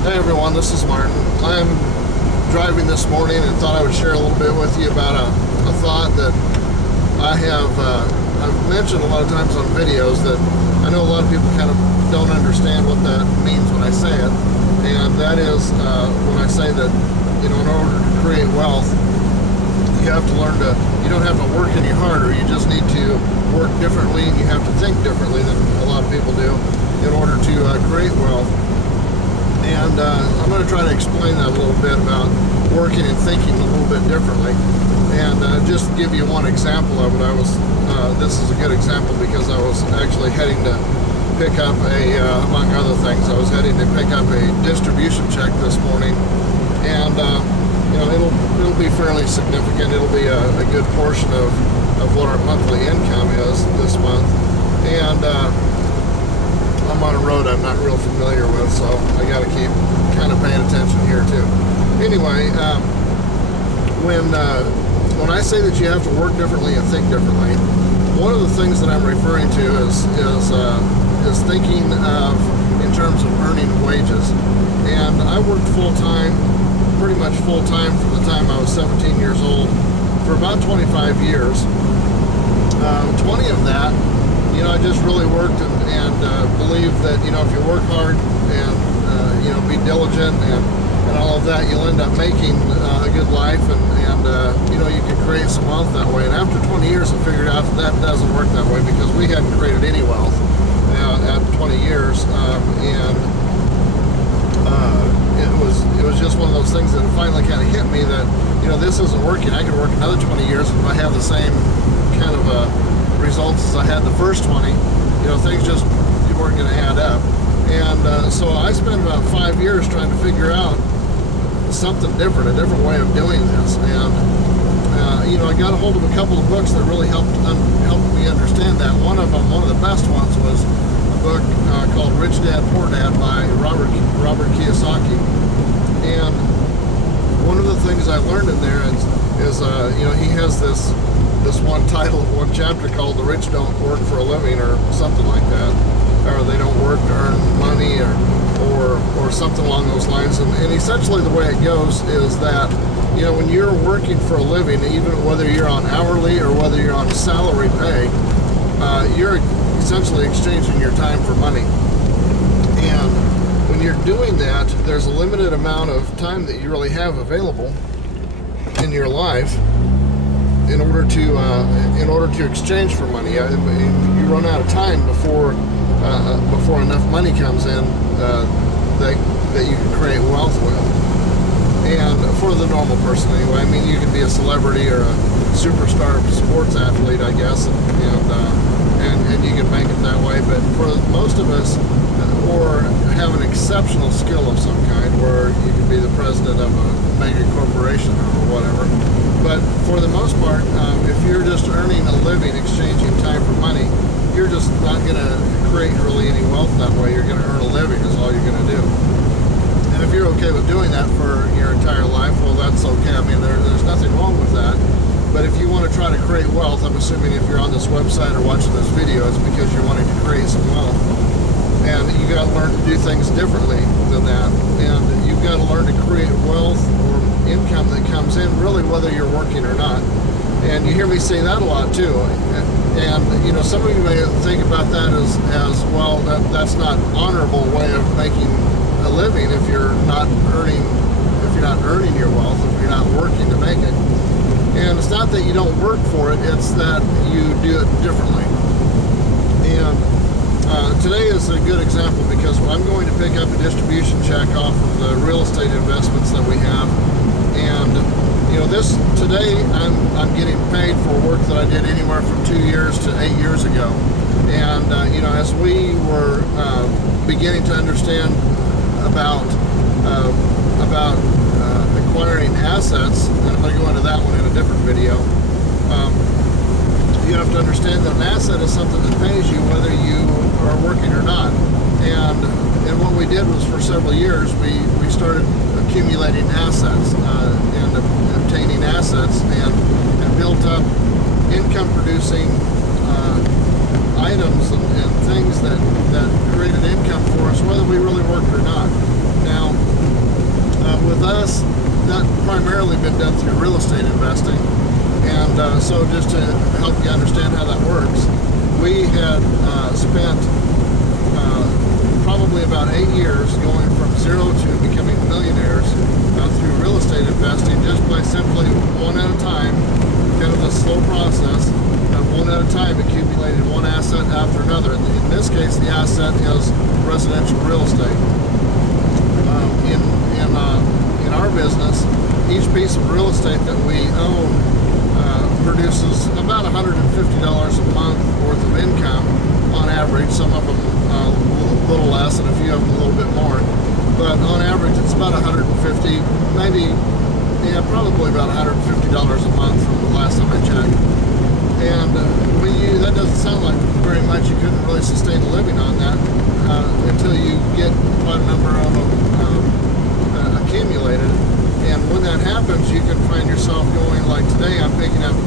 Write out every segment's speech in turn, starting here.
Hey everyone, this is Martin. I'm driving this morning and thought I would share a little bit with you about a thought that I have I've mentioned a lot of times on videos that I know a lot of people kind of don't understand what that means when I say it, and that is when I say that, in order to create wealth, you have to learn to, you don't have to work any harder, you just need to work differently, and you have to think differently than a lot of people do in order to create wealth. And I'm going to try to explain that a little bit about working and thinking a little bit differently. And just to give you one example of it, this is a good example because I was actually heading to pick up among other things, I was heading to pick up a distribution check this morning. And, it'll be fairly significant. It'll be a good portion of what our monthly income is this month. And, I'm on a road I'm not real familiar with, so I got to keep kind of paying attention here too. Anyway, when I say that you have to work differently and think differently, one of the things that I'm referring to is thinking of in terms of earning wages. And I worked full time, pretty much full time from the time I was 17 years old for about 25 years. 20 of that, I just really worked and believed that, if you work hard and, be diligent and all of that, you'll end up making a good life and you can create some wealth that way. And after 20 years, I figured out that doesn't work that way because we hadn't created any wealth at 20 years. It was just one of those things that finally kind of hit me that, this isn't working. I could work another 20 years and if I have the same kind of results as I had the first 20, things just weren't going to add up. And so I spent about 5 years trying to figure out something different, a different way of doing this. And I got a hold of a couple of books that really helped me understand that. One of the best ones was a book called Rich Dad Poor Dad by Robert Kiyosaki. And one of the things I learned in there is he has this one title, one chapter called "The Rich Don't Work for a Living" or something like that, or they don't work to earn money or something along those lines. And essentially the way it goes is that, when you're working for a living, even whether you're on hourly or whether you're on salary pay, you're essentially exchanging your time for money. And when you're doing that, there's a limited amount of time that you really have available in your life in order to exchange for money. You run out of time before enough money comes in that you can create wealth with. And for the normal person anyway, you can be a celebrity or a superstar sports athlete, I guess, and you can make it that way. But for most of us, or have an exceptional skill of some kind, where you can be the president of a mega corporation or whatever. But for the most part, if you're just earning a living, exchanging time for money, you're just not going to create really any wealth that way. You're going to earn a living is all you're going to do. And if you're okay with doing that for your entire life, well, that's okay. There's nothing wrong with that. But if you want to try to create wealth, I'm assuming if you're on this website or watching this video, it's because you're wanting to create some wealth. And you got to learn to do things differently than that. And you've got to learn to create wealth or income that comes in, really, whether you're working or not. And you hear me say that a lot too. And some of you may think about that as well, that's not an honorable way of making a living if you're not earning your wealth, if you're not working to make it. And it's not that you don't work for it, it's that you do it differently. And today is a good example because I'm going to pick up a distribution check off of the real estate investments that we have. And today I'm getting paid for work that I did anywhere from 2 years to 8 years ago. And as we were beginning to understand about acquiring assets, and I'm going to go into that one in a different video. You have to understand that an asset is something that pays you whether you are working or not. And what we did was, for several years, we started accumulating assets and obtaining assets and built up income-producing items and things that created income for us, whether we really worked or not. Now, us, that primarily been done through real estate investing. And so just to help you understand how that works, we had spent probably about 8 years going from zero to becoming millionaires through real estate investing, just by simply one at a time, kind of a slow process, one at a time, accumulating one asset after another. In this case, the asset is residential real estate. In our business, each piece of real estate that we own produces about $150 a month worth of income on average. Some of them a little less, and a few of them a little bit more. But on average, it's about $150, maybe, probably about $150 a month from the last time I checked. And that doesn't sound like very much. You couldn't really sustain a living on that until you get quite a number of them accumulated. And when that happens, you can find yourself going, like today, I'm picking up a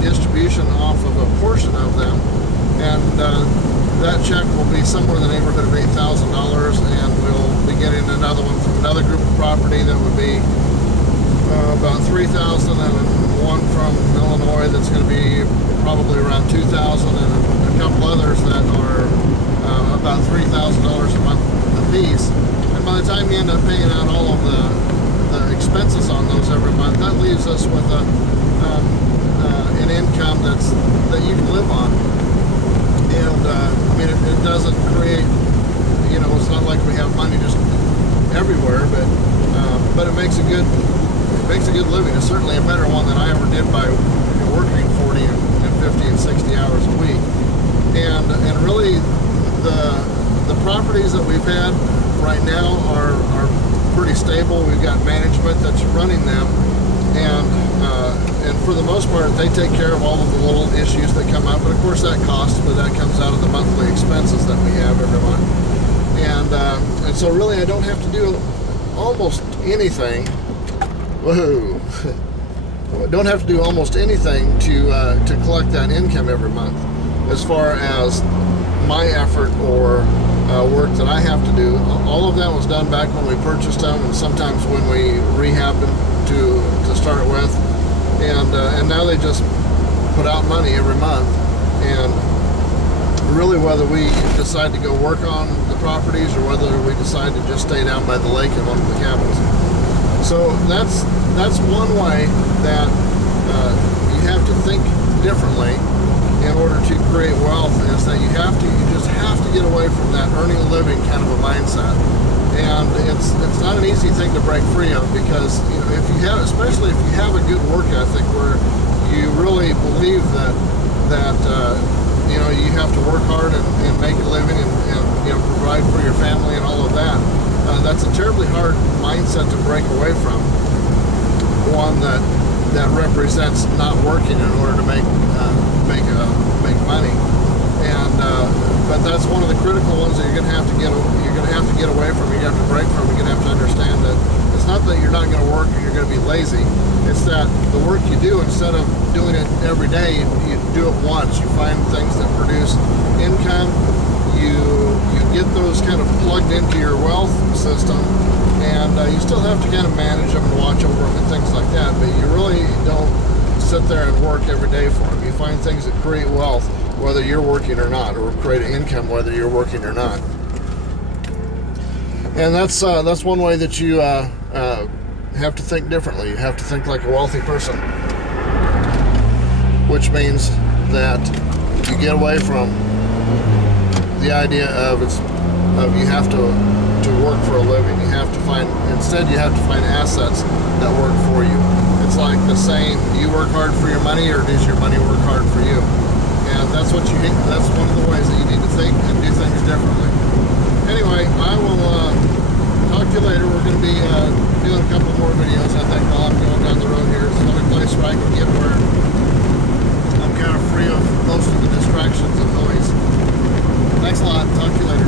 distribution off of a portion of them, and that check will be somewhere in the neighborhood of $8,000, and we'll be getting another one from another group of property that would be about $3,000, and one from Illinois that's going to be probably around $2,000, and a couple others that are about $3,000 a month apiece. And by the time you end up paying out all of the expenses on those every month, that leaves us with an income that you can live on. And I mean, it doesn't create, it's not like we have money just everywhere, but it makes a good living. It's certainly a better one than I ever did by working 40 and 50 and 60 hours a week. And really, the properties that we've had right now are pretty stable. We've got management that's running them, and for the most part, they take care of all of the little issues that come up. And of course, that costs, but that comes out of the monthly expenses that we have every month. And so really, I don't have to do almost anything. Whoa! Don't have to do almost anything to collect that income every month, as far as my effort or work that I have to do. All of that was done back when we purchased them, and sometimes when we rehabbed them to start with, and now they just put out money every month. And really, whether we decide to go work on the properties or whether we decide to just stay down by the lake in one of the cabins. So that's one way that you have to think differently in order to create wealth, is that you just have to get away from that earning a living kind of a mindset. And it's not an easy thing to break free of, because if you have, especially if you have a good work ethic where you really believe that you have to work hard and make a living and provide for your family and all of that. That's a terribly hard mindset to break away from. One that represents not working in order to make money, and but that's one of the critical ones that you're going to have to get away from. You have to break from. You're going to have to understand that it's not that you're not going to work or you're going to be lazy. It's that the work you do, instead of doing it every day, you do it once. You find things that produce income. You get those kind of plugged into your wealth system, and you still have to kind of manage them and watch over them and things like that, but you really don't sit there and work every day for them. You find things that create wealth whether you're working or not, or create an income whether you're working or not. And that's one way that you have to think differently. You have to think like a wealthy person, which means that you get away from the idea of you have to work for a living. You have to find assets that work for you. It's like the saying, do you work hard for your money, or does your money work hard for you? And that's what you need. That's one of the ways that you need to think and do things differently. Anyway, I will talk to you later. We're going to be doing a couple more videos, I think, while I'm going down the road here. It's another place where I can get where I'm kind of free of most of the distractions and noise. Thanks a lot. Talk to you later.